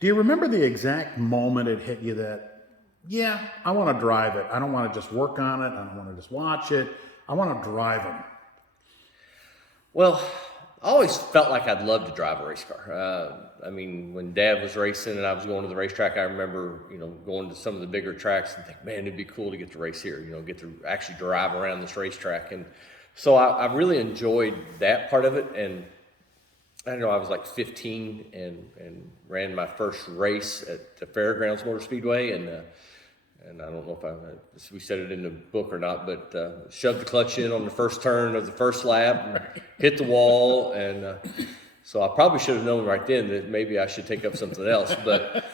Do you remember the exact moment it hit you that, yeah, I want to drive it. I don't want to just work on it. I don't want to just watch it. I want to drive them. Well, I always felt like I'd love to drive a race car. I mean, when Dad was racing and I was going to the racetrack, I remember, going to some of the bigger tracks and think, man, it'd be cool to get to race here, get to actually drive around this racetrack. And so I really enjoyed that part of it. And I know I was like 15 and ran my first race at the Fairgrounds Motor Speedway. And I don't know if we said it in the book or not, but shoved the clutch in on the first turn of the first lap, and hit the wall, and so I probably should have known right then that maybe I should take up something else. But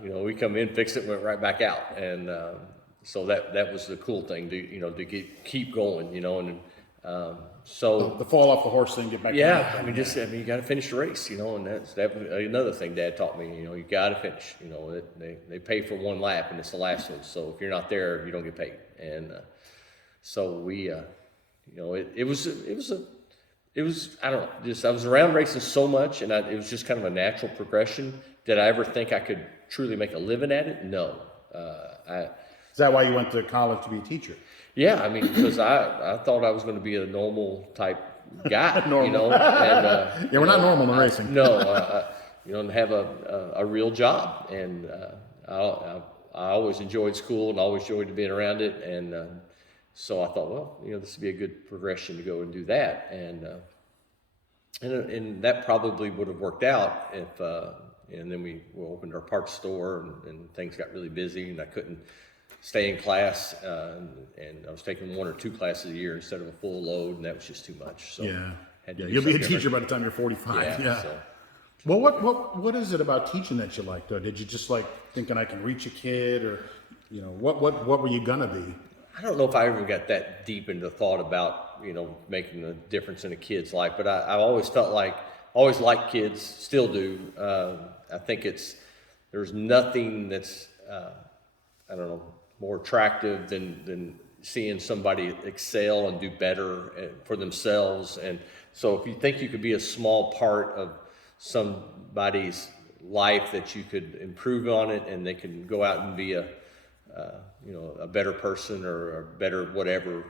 we come in, fixed it, went right back out, and so that was the cool thing to keep going, and so the fall off the horse thing, get back. Yeah, I mean, you got to finish the race, and that's another thing Dad taught me. You got to finish. They pay for one lap, and it's the last one. So if you're not there, you don't get paid. And so we, it was I don't know, I was around racing so much, and it was just kind of a natural progression. Did I ever think I could truly make a living at it? No. Is that why you went to college to be a teacher? Yeah, I mean, because I thought I was going to be a normal type guy, and yeah, we're not normal in racing. No, and have a real job, and I always enjoyed school and always enjoyed being around it, and so I thought, well, this would be a good progression to go and do that, and that probably would have worked out if, and then we opened our parts store, and things got really busy, and I couldn't stay in class, and I was taking 1 or 2 classes a year instead of a full load, and that was just too much. So you'll be a teacher by the time you're 45. Yeah. So. Well, what is it about teaching that you like, though? Did you just like thinking I can reach a kid, or what were you gonna be? I don't know if I ever got that deep into thought about making a difference in a kid's life, but I always felt like always liked kids, still do. I think there's nothing that's I don't know, more attractive than seeing somebody excel and do better for themselves. And so if you think you could be a small part of somebody's life, that you could improve on it and they can go out and be a better person or a better whatever,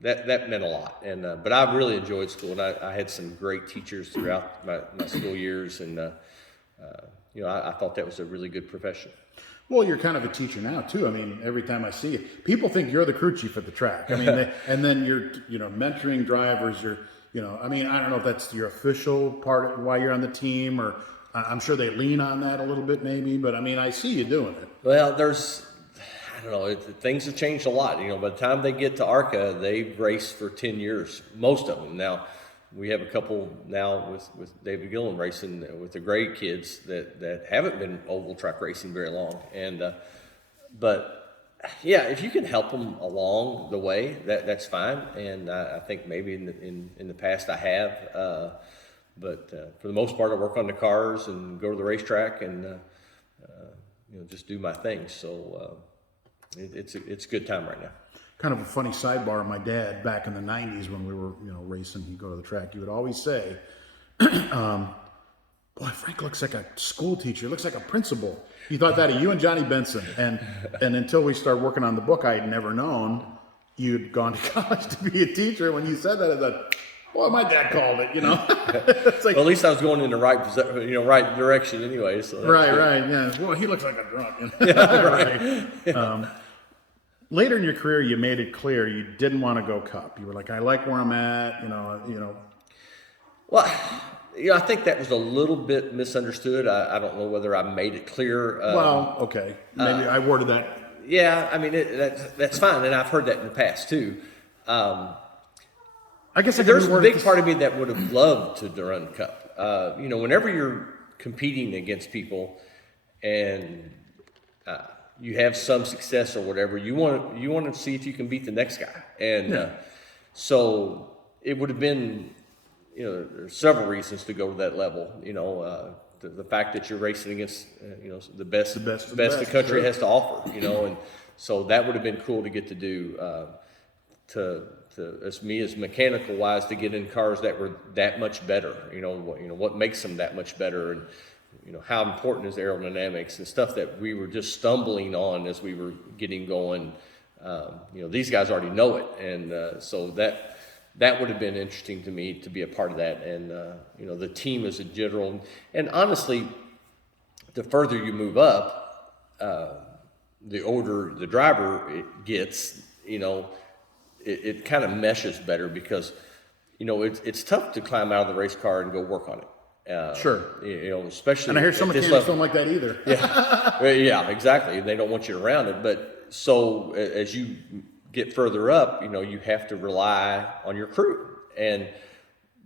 that meant a lot. And but I really enjoyed school, and I had some great teachers throughout my school years, and I thought that was a really good profession. Well, you're kind of a teacher now too. I mean, every time I see you, people think you're the crew chief at the track. I mean, and then you're, mentoring drivers. I mean, I don't know if that's your official part of why you're on the team, or I'm sure they lean on that a little bit maybe, but I mean, I see you doing it. Well, I don't know, things have changed a lot. By the time they get to ARCA, they've raced for 10 years, most of them. Now, we have a couple now with David Dillon racing with the gray kids that haven't been oval track racing very long. And but yeah, if you can help them along the way, that's fine. And I think maybe in the past I have, but for the most part I work on the cars and go to the racetrack and just do my thing. So it's a good time right now. Kind of a funny sidebar. My dad, back in the 90s when we were, racing, he'd go to the track. He would always say, boy, Frank looks like a school teacher, looks like a principal. He thought that of you and Johnny Benson. And until we started working on the book, I had never known you'd gone to college to be a teacher. When you said that, I thought, well, my dad called it, It's like, well, at least I was going in the right, right direction anyway. So right, yeah. Well, he looks like a drunk. Yeah, right. Later in your career, you made it clear you didn't want to go Cup. You were like, I like where I'm at, Well, I think that was a little bit misunderstood. I don't know whether I made it clear. Okay. Maybe I worded that. Yeah, I mean, that's fine, and I've heard that in the past, too. I guess there's a big part of me that would have loved to run Cup. Whenever you're competing against people and you have some success or whatever, you want to see if you can beat the next guy. And so it would have been, there's several reasons to go to that level. The fact that you're racing against, the best the country has to offer, and so that would have been cool to get to do, as mechanical wise, to get in cars that were that much better. What makes them that much better, and how important is aerodynamics and stuff that we were just stumbling on as we were getting going. These guys already know it, and so that would have been interesting to me to be a part of that. And the team as a general, and honestly, the further you move up, the older the driver it gets, it kind of meshes better because it's tough to climb out of the race car and go work on it. Sure. Especially. And I hear some mechanics don't like that either. Yeah, exactly. They don't want you around it. But so as you get further up, you have to rely on your crew. And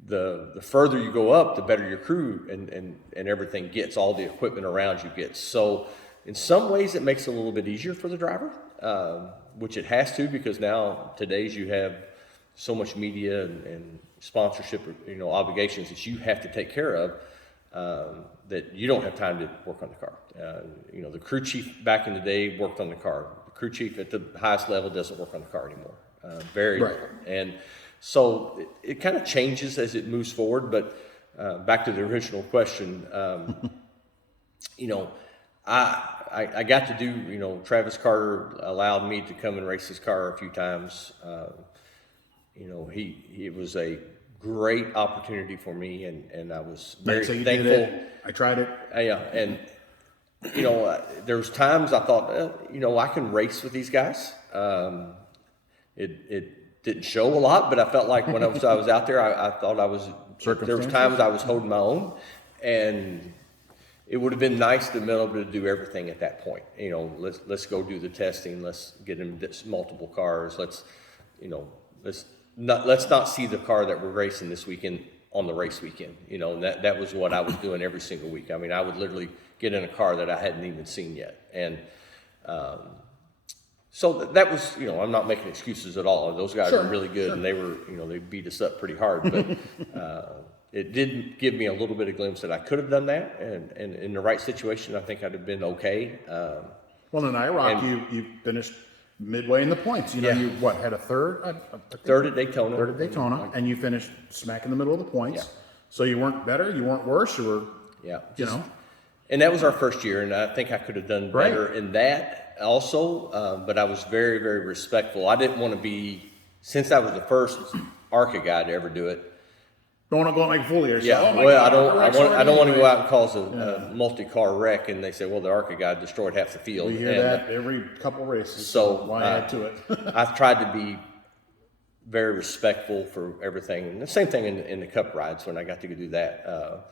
the further you go up, the better your crew and everything gets, all the equipment around you gets. So in some ways it makes it a little bit easier for the driver, which it has to, because today's you have so much media and sponsorship, obligations that you have to take care of, that you don't have time to work on the car. The crew chief back in the day worked on the car. The crew chief at the highest level doesn't work on the car anymore. Very right. little. And so it kind of changes as it moves forward. But back to the original question, I got to do, Travis Carter allowed me to come and race his car a few times. It was a great opportunity for me, and I was very thankful. I tried it. Yeah, and there was times I thought, I can race with these guys. It didn't show a lot, but I felt like when I was out there, I thought I was. There was times I was holding my own, and it would have been nice to be able to do everything at that point. Let's go do the testing. Let's get in multiple cars. Let's not see the car that we're racing this weekend on the race weekend. And that was what I was doing every single week. I mean, I would literally get in a car that I hadn't even seen yet. And so that was, I'm not making excuses at all. Those guys are really good, and they were, they beat us up pretty hard. But it did give me a little bit of glimpse that I could have done that. And in the right situation, I think I'd have been okay. Well, in Iraq, you finished midway in the points. You had a third? Third at Daytona. Third at Daytona, and you finished smack in the middle of the points. Yeah. So you weren't better, you weren't worse, you were, And that was our first year, and I think I could have done better in that also, but I was very, very respectful. I didn't want to be, since I was the first ARCA guy to ever do it. Don't want to go and make a fool of yourself. Yeah, I don't want to go out and cause a multi-car wreck, and they say, well, the ARCA guy destroyed half the field. We hear that every couple races. So why add to it? I've tried to be very respectful for everything, and the same thing in the Cup rides when I got to do that.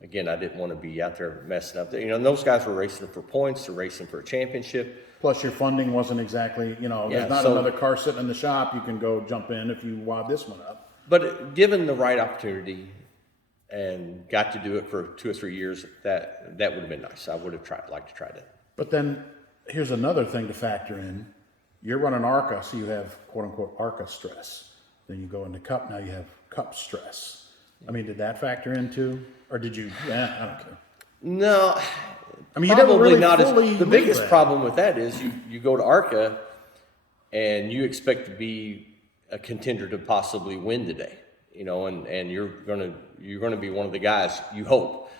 Again, I didn't want to be out there messing up. And those guys were racing for points, they're racing for a championship. Plus, your funding wasn't exactly, there's not another car sitting in the shop you can go jump in if you wad this one up. But given the right opportunity and got to do it for 2 or 3 years, that would have been nice. I would have liked to try that. But then here's another thing to factor in. You're running ARCA, so you have quote unquote ARCA stress. Then you go into Cup, now you have Cup stress. I mean, did that factor in too? Or did you, I don't care. No. I mean, you never really not fully the biggest problem with that is you go to ARCA and you expect to be a contender to possibly win today, and you're gonna be one of the guys, you hope,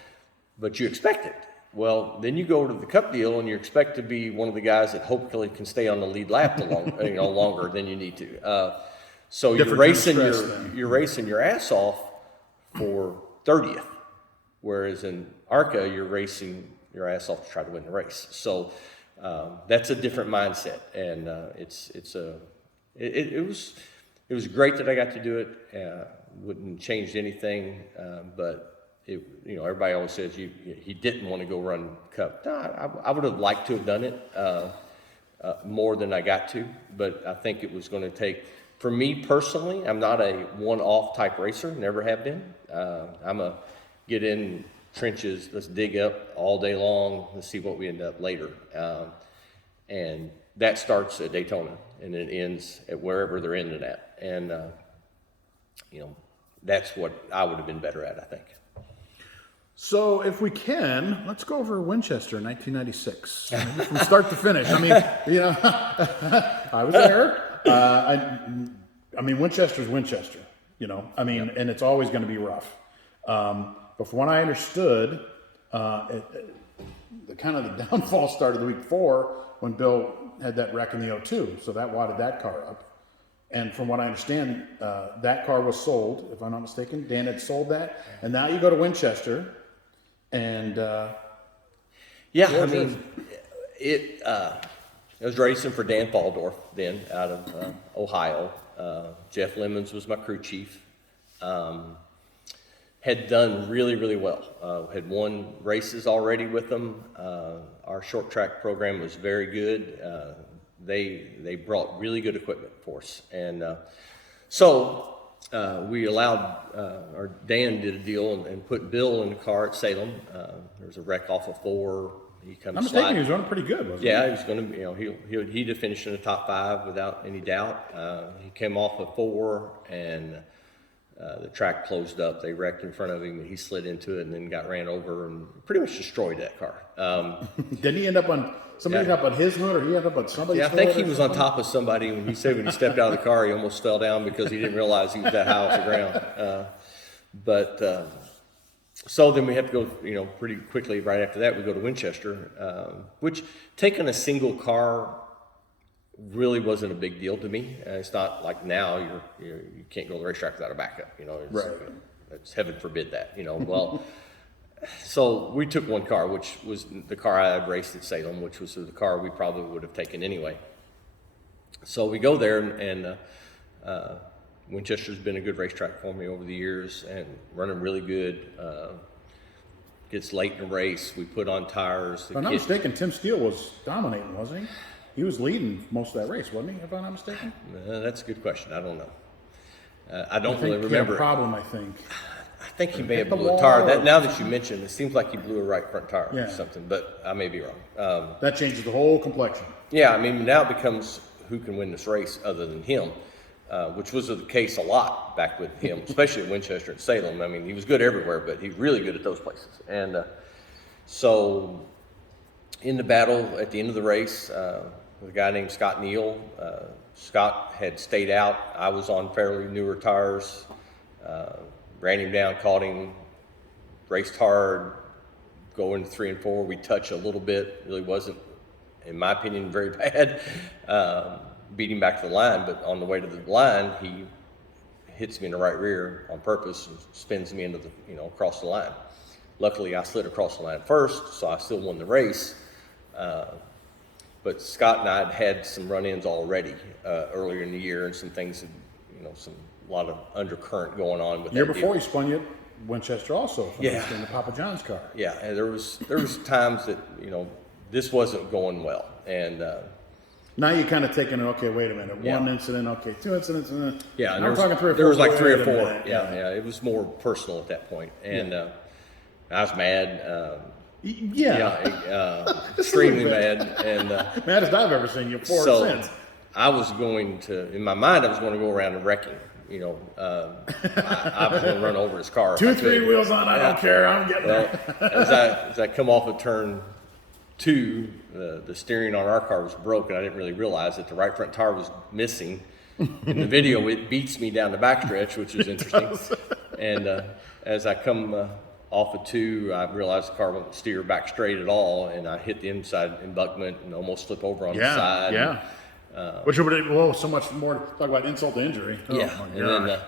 but you expect it. Well, then you go to the Cup deal and you expect to be one of the guys that hopefully can stay on the lead lap longer than you need to. So you're racing your ass off for 30th, whereas in ARCA you're racing your ass off to try to win the race. So that's a different mindset, and it was great that I got to do it. Wouldn't change anything, but everybody always says he didn't want to go run Cup. No, I would have liked to have done it more than I got to, but I think it was going to take. For me personally, I'm not a one-off type racer. Never have been. I'm a get in trenches. Let's dig up all day long. Let's see what we end up later. And that starts at Daytona and it ends at wherever they're ending at. And, that's what I would have been better at, I think. So if we can, let's go over Winchester in 1996, from start to finish. I mean, I was there. I mean, Winchester's Winchester, and it's always going to be rough. But from what I understood, The kind of the downfall started the week before when Bill had that wreck in the O2, so that wadded that car up. And from what I understand, that car was sold, if I'm not mistaken. Dan had sold that, and now you go to Winchester, and yeah, I mean, I was racing for Dan Faldorf then out of Ohio. Jeff Lemons was my crew chief. Had done really, really well. Had won races already with them. Our short track program was very good. They brought really good equipment for us. And so we allowed, or Dan did a deal and put Bill in the car at Salem. There was a wreck off of 4. He I'm mistaken, he was running pretty good, wasn't he? Yeah, he was going to, he'd have finished in the top 5 without any doubt. He came off of 4 and the track closed up. They wrecked in front of him, and he slid into it and then got ran over and pretty much destroyed that car. Did he end up on, somebody ended up on his hood, or he ended up on somebody's hood? Yeah, I think he was on top of somebody when he said when he stepped out of the car, he almost fell down because he didn't realize he was that high off the ground. So then we have to go, pretty quickly right after that, we go to Winchester, which taking a single car really wasn't a big deal to me. It's not like now you can't go to the racetrack without a backup. It's heaven forbid that. Well, so we took one car, which was the car I had raced at Salem, which was the car we probably would have taken anyway. So we go there, and Winchester's been a good racetrack for me over the years, and running really good. Gets late in the race, we put on tires. If I'm not mistaken, Tim Steele was dominating, wasn't he? He was leading most of that race, wasn't he, if I'm not mistaken? That's a good question. I don't know. I don't really remember. He had a problem, I think. I think he may have blew a tire. Now that you mention it, it seems like he blew a right front tire or something, but I may be wrong. That changes the whole complexion. Yeah, I mean, now it becomes who can win this race other than him, which was the case a lot back with him, especially at Winchester and Salem. I mean, he was good everywhere, but he's really good at those places. And so in the battle at the end of the race, with a guy named Scott Neal. Scott had stayed out. I was on fairly newer tires. Ran him down, caught him, raced hard, going 3 and 4. We touched a little bit. Really wasn't, in my opinion, very bad. Beat him back to the line, but on the way to the line, he hits me in the right rear on purpose and spins me into the, across the line. Luckily, I slid across the line first, so I still won the race. But Scott and I had some run-ins already earlier in the year, and some things, a lot of undercurrent going on with that. Year before, he spun you at Winchester also, from Yeah. the Papa John's car. Yeah, and there was times that this wasn't going well, and now you kind of taking it. Okay, wait a minute. One incident. Okay, 2 incidents, and then and I'm talking 3 or 4. There was like 3 or 4. Minute. Yeah, it was more personal at that point, and I was mad. Extremely mad, and maddest I've ever seen you for since. I was going to, in my mind, I was going to go around and wreck him. I was going to run over his car. 2, 3 wheels on, I don't care. I'm getting there. As I come off of turn 2, the steering on our car was broken. I didn't really realize that the right front tire was missing. In the video, it beats me down the backstretch, which was interesting. And as I come off of 2, I realized the car won't steer back straight at all, and I hit the inside embankment and almost flip over on the side. Yeah. Which would so much more talk about insult to injury. And then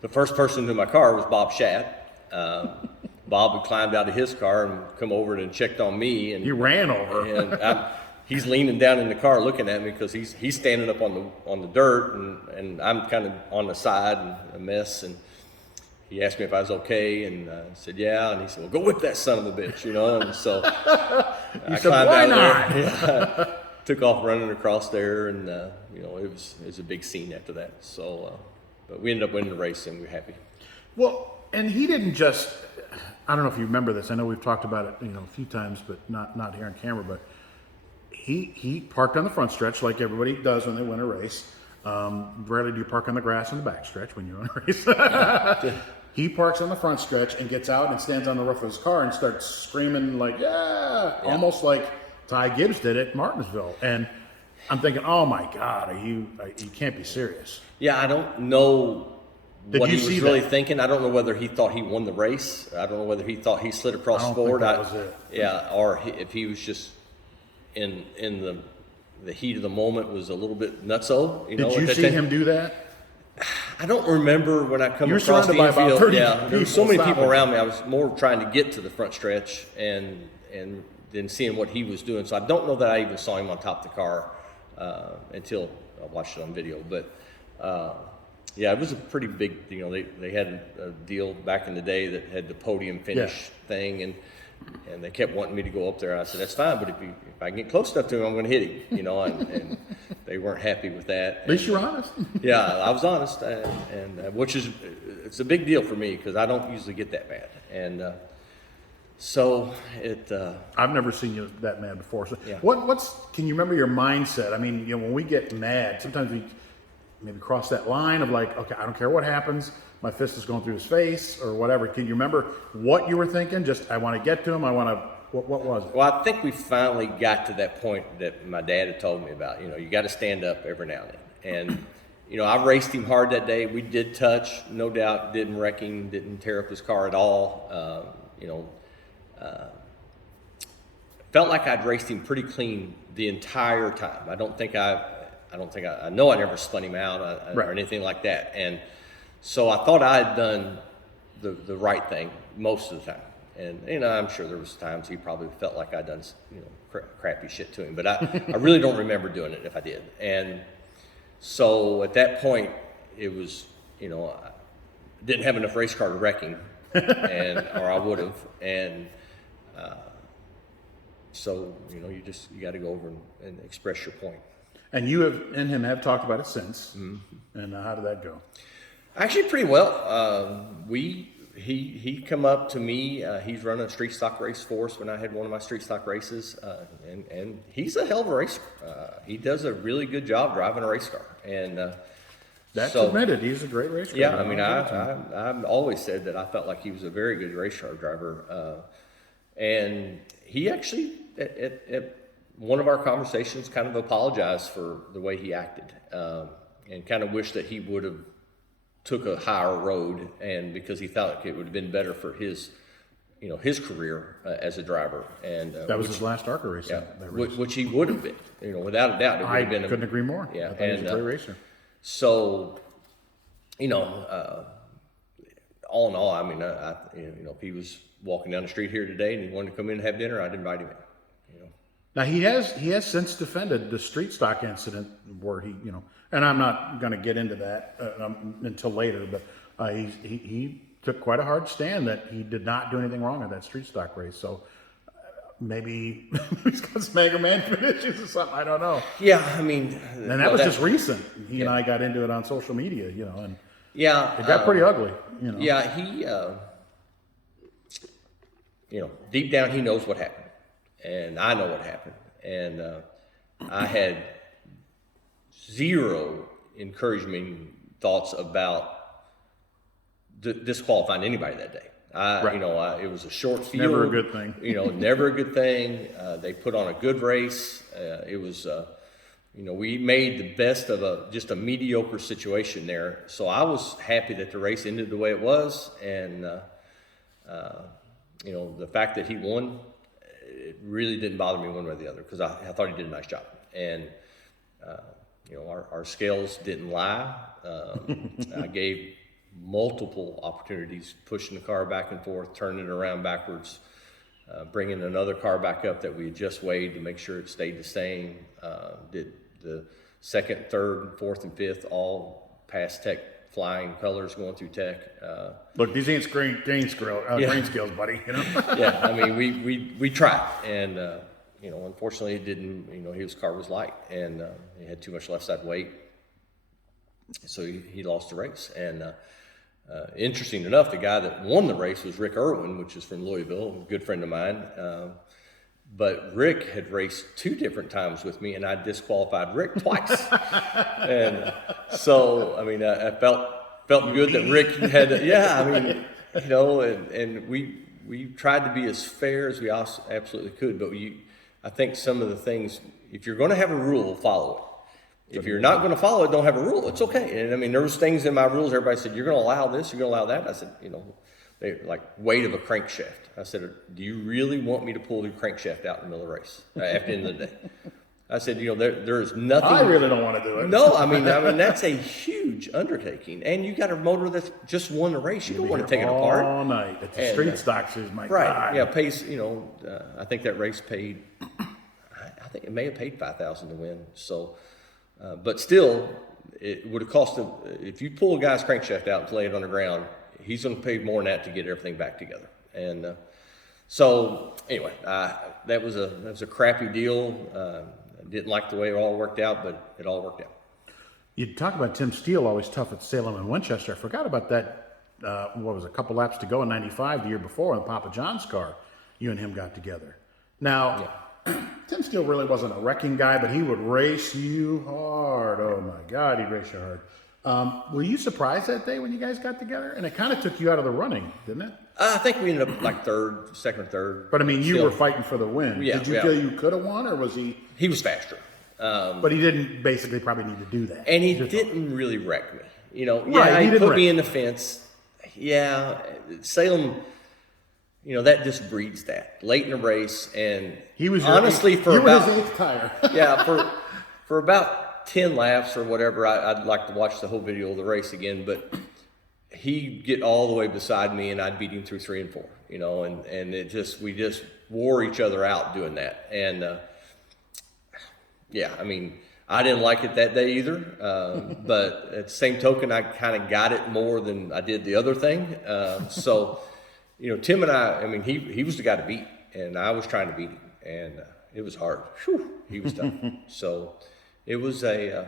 the first person to my car was Bob Shadd. Bob had climbed out of his car and come over and checked on me, and he ran over. And he's leaning down in the car looking at me because he's standing up on the dirt, and I'm kind of on the side and a mess. And he asked me if I was okay, and I said yeah. And he said, "Well, go whip that son of a bitch," And so I climbed out there. Yeah. Took off running across there, and it was a big scene after that. So, but we ended up winning the race, and we're happy. Well, and he didn't just. I don't know if you remember this. I know we've talked about it, a few times, but not here on camera. But he parked on the front stretch like everybody does when they win a race. Rarely do you park on the grass on the back stretch when you win a race. He parks on the front stretch and gets out and stands on the roof of his car and starts screaming like, yeah. Almost like Ty Gibbs did at Martinsville. And I'm thinking, oh my God, you can't be serious. Yeah, I don't know Did what you he was see really that? thinking. I don't know whether he thought he won the race. I don't know whether he thought he slid across I don't the board. think that was it. Yeah, or if he was just in the heat of the moment was a little bit nutso. You know, Did you at that see time. him do that? I don't remember when I come You were across the surrounded by about infield. 30 Yeah, there were so people many people stopping. around me. I was more trying to get to the front stretch and then seeing what he was doing. So I don't know that I even saw him on top of the car until I watched it on video. But yeah, it was a pretty big. You know, they had a deal back in the day that had the podium finish thing, and they kept wanting me to go up there. I said, that's fine, but if I can get close enough to him, I'm going to hit him. You know, and they weren't happy with that. At least you're honest. Yeah, I was honest, and which is it's a big deal for me because I don't usually get that mad, and so it. I've never seen you that mad before. So Yeah. can you remember your mindset? I mean, you know, when we get mad, sometimes we maybe cross that line of like, okay, I don't care what happens, my fist is going through his face or whatever. Can you remember what you were thinking? Just, I want to get to him. What was it? Well, I think we finally got to that point that my dad had told me about. You know, you got to stand up every now and then. And, you know, I raced him hard that day. We did touch, no doubt, didn't wreck him, didn't tear up his car at all. You know, felt like I'd raced him pretty clean the entire time. I know I never spun him out or anything like that. And so I thought I had done the right thing most of the time. And, you know, I'm sure there was times he probably felt like I'd done, you know, crappy shit to him. But I really don't remember doing it if I did. And so at that point, it was, you know, I didn't have enough race car to wreck him, or I would have. And so, you know, you got to go over and express your point. And you and him have talked about it since. Mm-hmm. And how did that go? Actually, pretty well. He come up to me. He's running a street stock race for us when I had one of my street stock races, and he's a hell of a racer. He does a really good job driving a race car, and That's admitted. He's a great race car. Yeah, I mean, I've always said that I felt like he was a very good race car driver, and he actually at one of our conversations kind of apologized for the way he acted, and kind of wished that he would have took a higher road, and because he thought it would have been better for his, you know, his career as a driver. And that was his last ARCA race. Yeah, which he would have been, you know, without a doubt. It would have been. Couldn't agree more. Yeah, I thought he was a great racer. So, you know, all in all, I mean, you know, if he was walking down the street here today and he wanted to come in and have dinner, I'd invite him in. You know. Now he has since defended the street stock incident where he, you know, and I'm not going to get into that until later, but he took quite a hard stand that he did not do anything wrong in that street stock race. So maybe he's got some anger management issues or something. I don't know. Yeah, I mean, and that was just recent. He and I got into it on social media, you know, and yeah, it got pretty ugly. You know. Yeah, he, you know, deep down he knows what happened, and I know what happened, and I had zero encouraging thoughts about disqualifying anybody that day. Right. You know, it was a short field. Never a good thing. You know, never a good thing. They put on a good race. It was, you know, we made the best of just a mediocre situation there. So I was happy that the race ended the way it was, and you know, the fact that he won, it really didn't bother me one way or the other, because I thought he did a nice job. And you know, our scales didn't lie. I gave multiple opportunities, pushing the car back and forth, turning it around backwards, bringing another car back up that we had just weighed to make sure it stayed the same. Did the second, third, fourth, and fifth all pass tech flying colors going through tech. Look, these ain't grain scales, buddy. You know. Yeah, I mean, we tried, and you know, unfortunately, it didn't. You know, his car was light, and he had too much left side weight, so he lost the race. And interesting enough, the guy that won the race was Rick Irwin, which is from Louisville, a good friend of mine. But Rick had raced 2 different times with me, and I disqualified Rick twice. And so, I mean, I felt good that Rick had, yeah, I mean, you know, and we tried to be as fair as we absolutely could. But I think some of the things, if you're going to have a rule, follow If you're not going to follow it, don't have a rule. It's okay. And I mean, there was things in my rules. Everybody said, you're going to allow this, you're going to allow that. I said, they like weight of a crankshaft. I said, do you really want me to pull the crankshaft out in the middle of the race at the end of the day? I said, there's nothing. I really don't want to do it. No, I mean that's a huge undertaking, and you got a motor that's just won the race. You don't want to take it apart all night. At the street stocks is my right. God. Yeah, pays. I think that race paid. I think it may have paid $5,000 to win. So, but still, it would have cost him. If you pull a guy's crankshaft out and lay it on the ground, he's going to pay more than that to get everything back together. And so, anyway, that was a crappy deal. Didn't like the way it all worked out, but it all worked out. You talk about Tim Steele, always tough at Salem and Winchester. I forgot about that. What was a couple laps to go in '95, the year before, in Papa John's car. You and him got together. Now, Tim Steele really wasn't a wrecking guy, but he would race you hard. Oh my God, he'd race you hard. Were you surprised that day when you guys got together? And it kind of took you out of the running, didn't it? I think we ended up like second or third. But I mean, you were fighting for the win. Yeah, Did you feel you could have won, or was he? He was faster. But he didn't basically probably need to do that. And he didn't really wreck me. He he put me in the fence. Yeah, Salem, that just breeds that. Late in the race, and he was honestly his eighth tire. Yeah, for about 10 laps or whatever, I'd like to watch the whole video of the race again, but he'd get all the way beside me and I'd beat him through 3 and 4, and we just wore each other out doing that. And I mean, I didn't like it that day either, but at the same token, I kind of got it more than I did the other thing. So, Tim and I mean, he was the guy to beat, and I was trying to beat him, and it was hard. Whew, he was tough. So it was a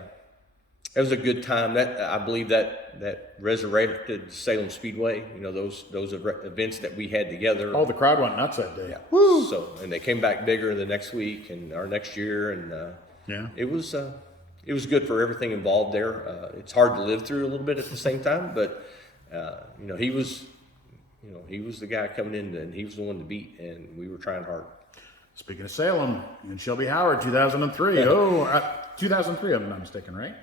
good time. That I believe that resurrected Salem Speedway. Those events that we had together. Oh, the crowd went nuts that day. Yeah. Woo! So, and they came back bigger the next week and our next year, and it was good for everything involved there. It's hard to live through a little bit at the same time, but he was the guy coming in, and he was the one to beat, and we were trying hard. Speaking of Salem and Shelby Howard, 2003. 2003, I'm not mistaken, right?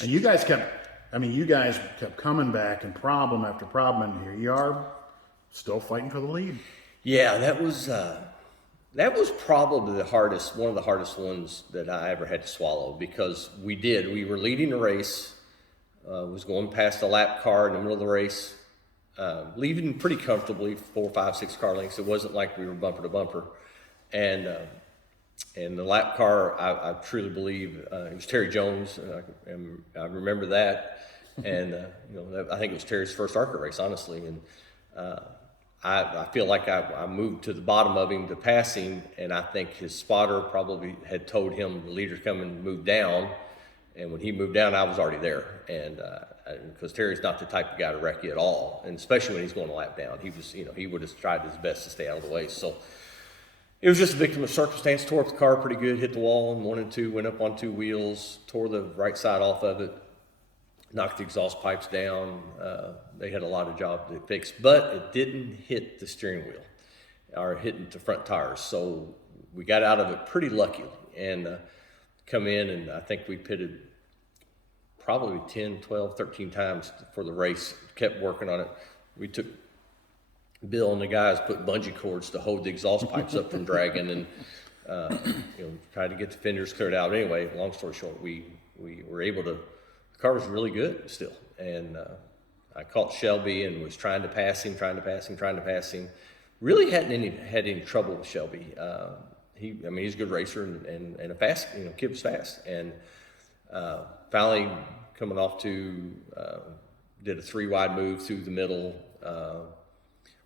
And you guys kept coming back, and problem after problem, and here you are, still fighting for the lead. Yeah, that was probably one of the hardest ones that I ever had to swallow, because we were leading the race, was going past the lap car in the middle of the race, leaving pretty comfortably, 4, 5, 6 car lengths. It wasn't like we were bumper to bumper, and the lap car, I truly believe it was Terry Jones, and I remember that, and I think it was Terry's first ARCA race, honestly, and I feel like I moved to the bottom of him to pass him, and I think his spotter probably had told him the leader's coming, move down, and when he moved down, I was already there, and because Terry's not the type of guy to wreck you at all, and especially when he's going a lap down, he would have tried his best to stay out of the way. So it was just a victim of circumstance. Tore up the car pretty good, hit the wall in 1 and 2, went up on 2 wheels, tore the right side off of it, knocked the exhaust pipes down. They had a lot of job to fix, but it didn't hit the steering wheel or hitting the front tires. So we got out of it pretty luckily and come in, and I think we pitted probably 10, 12, 13 times for the race, kept working on it. We took Bill and the guys put bungee cords to hold the exhaust pipes up from dragging, and tried to get the fenders cleared out. Anyway, long story short, we were able to. The car was really good still, and I caught Shelby and was trying to pass him. Really hadn't had any trouble with Shelby. He's a good racer and a fast, kid was fast, and finally coming off to did a 3 wide move through the middle.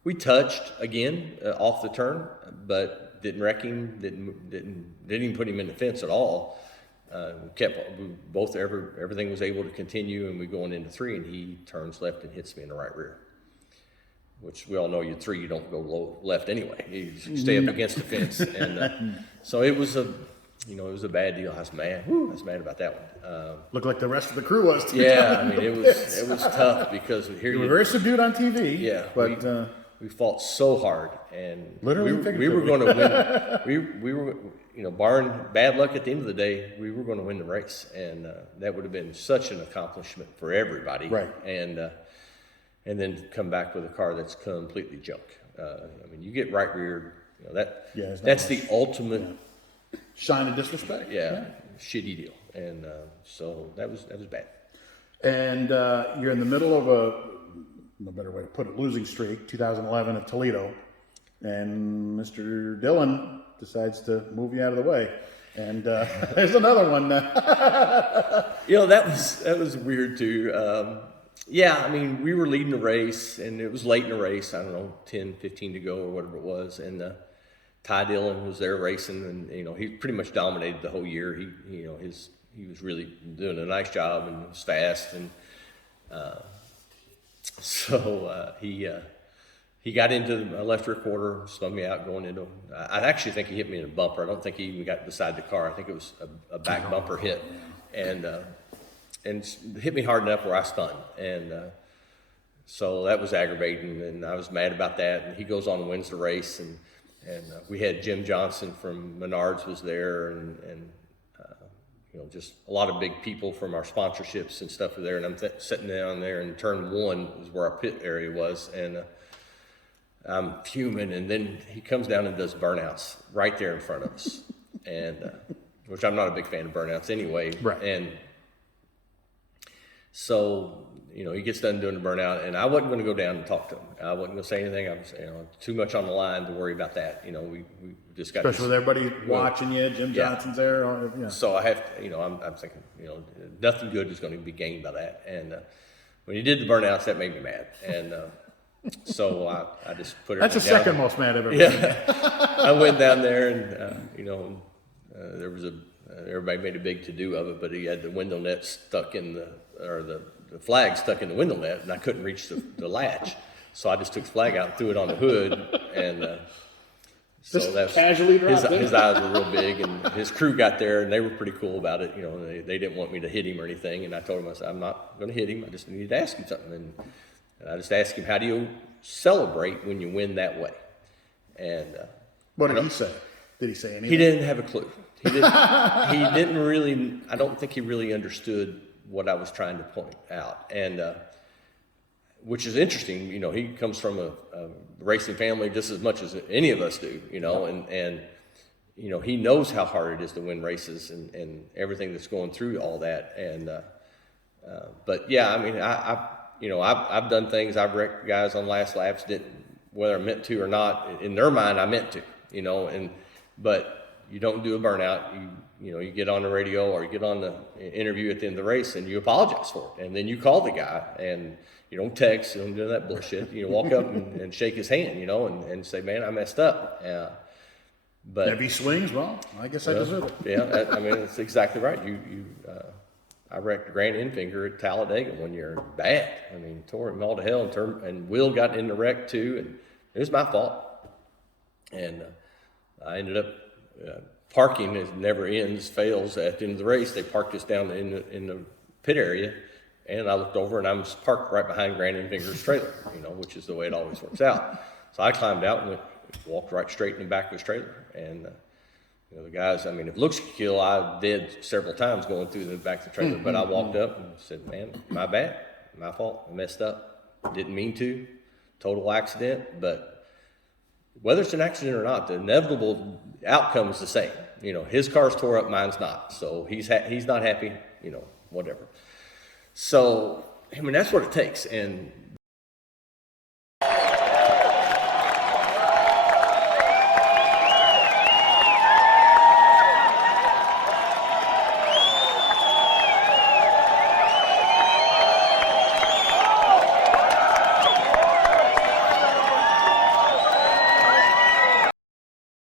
We touched again off the turn, but didn't wreck him. Didn't even put him in the fence at all. Everything was able to continue, and we going into 3, and he turns left and hits me in the right rear. Which we all know, you 3, you don't go left anyway. You stay up against the fence, and so it was a bad deal. I was mad. I was mad about that one. Looked like the rest of the crew was. Yeah, I mean it was tough because here you were very subdued on TV. Yeah, but we fought so hard, and Literally, we were going to win. We were, you know, barring bad luck at the end of the day, we were going to win the race, and that would have been such an accomplishment for everybody. Right. And then come back with a car that's completely junk. I mean, you get right reared. You know, that's the ultimate sign of disrespect. Yeah, shitty deal, and so that was bad. And you're in the middle of no better way to put it, losing streak, 2011 at Toledo, and Mr. Dillon decides to move you out of the way. And there's another one. You know, that was weird too. Yeah, I mean, we were leading the race, and it was late in the race. I don't know, 10, 15 to go or whatever it was, and Ty Dillon was there racing, and you know, he pretty much dominated the whole year. He was really doing a nice job and was fast, and so he got into my left rear quarter, spun me out going into. I actually think he hit me in a bumper. I don't think he even got beside the car. I think it was a back bumper hit, and hit me hard enough where I spun, and so that was aggravating, and I was mad about that. And he goes on and wins the race, and we had Jim Johnson from Menards was there, and you know, just a lot of big people from our sponsorships and stuff were there, and I'm sitting down there, and turn one was where our pit area was, and I'm fuming, and then he comes down and does burnouts right there in front of us, and which I'm not a big fan of burnouts anyway, right. And so, you know, he gets done doing the burnout, and I wasn't going to go down and talk to him. I wasn't going to say anything. I was, you know, too much on the line to worry about that. You know, we just got especially with everybody watching you. Jim Johnson's there. Yeah. So I have to, you know, I'm thinking, you know, nothing good is going to be gained by that. And when he did the burnouts, that made me mad. And so I just put it. That's the second most mad I've ever seen. Yeah. I went down there, and you know, there was everybody made a big to do of it, but he had the window net stuck in the flag stuck in the window net, and I couldn't reach the latch. So I just took the flag out and threw it on the hood, and so that's casually his eyes were real big, and his crew got there, and they were pretty cool about it. You know, they didn't want me to hit him or anything, and I told him, I said, I'm not going to hit him. I just need to ask him something, and I just asked him, how do you celebrate when you win that way? And what did he say? Did he say anything? He didn't have a clue. He didn't really. I don't think he really understood what I was trying to point out, and which is interesting. You know, he comes from a racing family just as much as any of us do. You know, and you know, he knows how hard it is to win races and everything that's going through all that. And but yeah, I mean, I've done things. I've wrecked guys on last laps. Whether I meant to or not, in their mind, I meant to. You know, but you don't do a burnout. You know, you get on the radio or you get on the interview at the end of the race and you apologize for it. And then you call the guy, and you don't text, you don't do that bullshit. You walk up and shake his hand, you know, and say, man, I messed up. But if he swings, well, I guess I deserve it. Yeah, I mean, it's exactly right. I wrecked a grand end finger at Talladega one year, bad. I mean, tore him all to hell, and Will got in the wreck too, and it was my fault. And I ended up parking. It never ends, fails. At the end of the race, they parked us down in the pit area, and I looked over, and I was parked right behind Grandin Finger's trailer, you know, which is the way it always works out. So I climbed out and walked right straight in the back of his trailer. And you know, the guys, I mean, if looks could kill, I did several times going through the back of the trailer. But I walked up and said, man, my bad, my fault, I messed up, didn't mean to, total accident. But whether it's an accident or not, the inevitable outcome is the same. You know, his car's tore up, mine's not. So he's not happy, you know, whatever. So, I mean, that's what it takes. And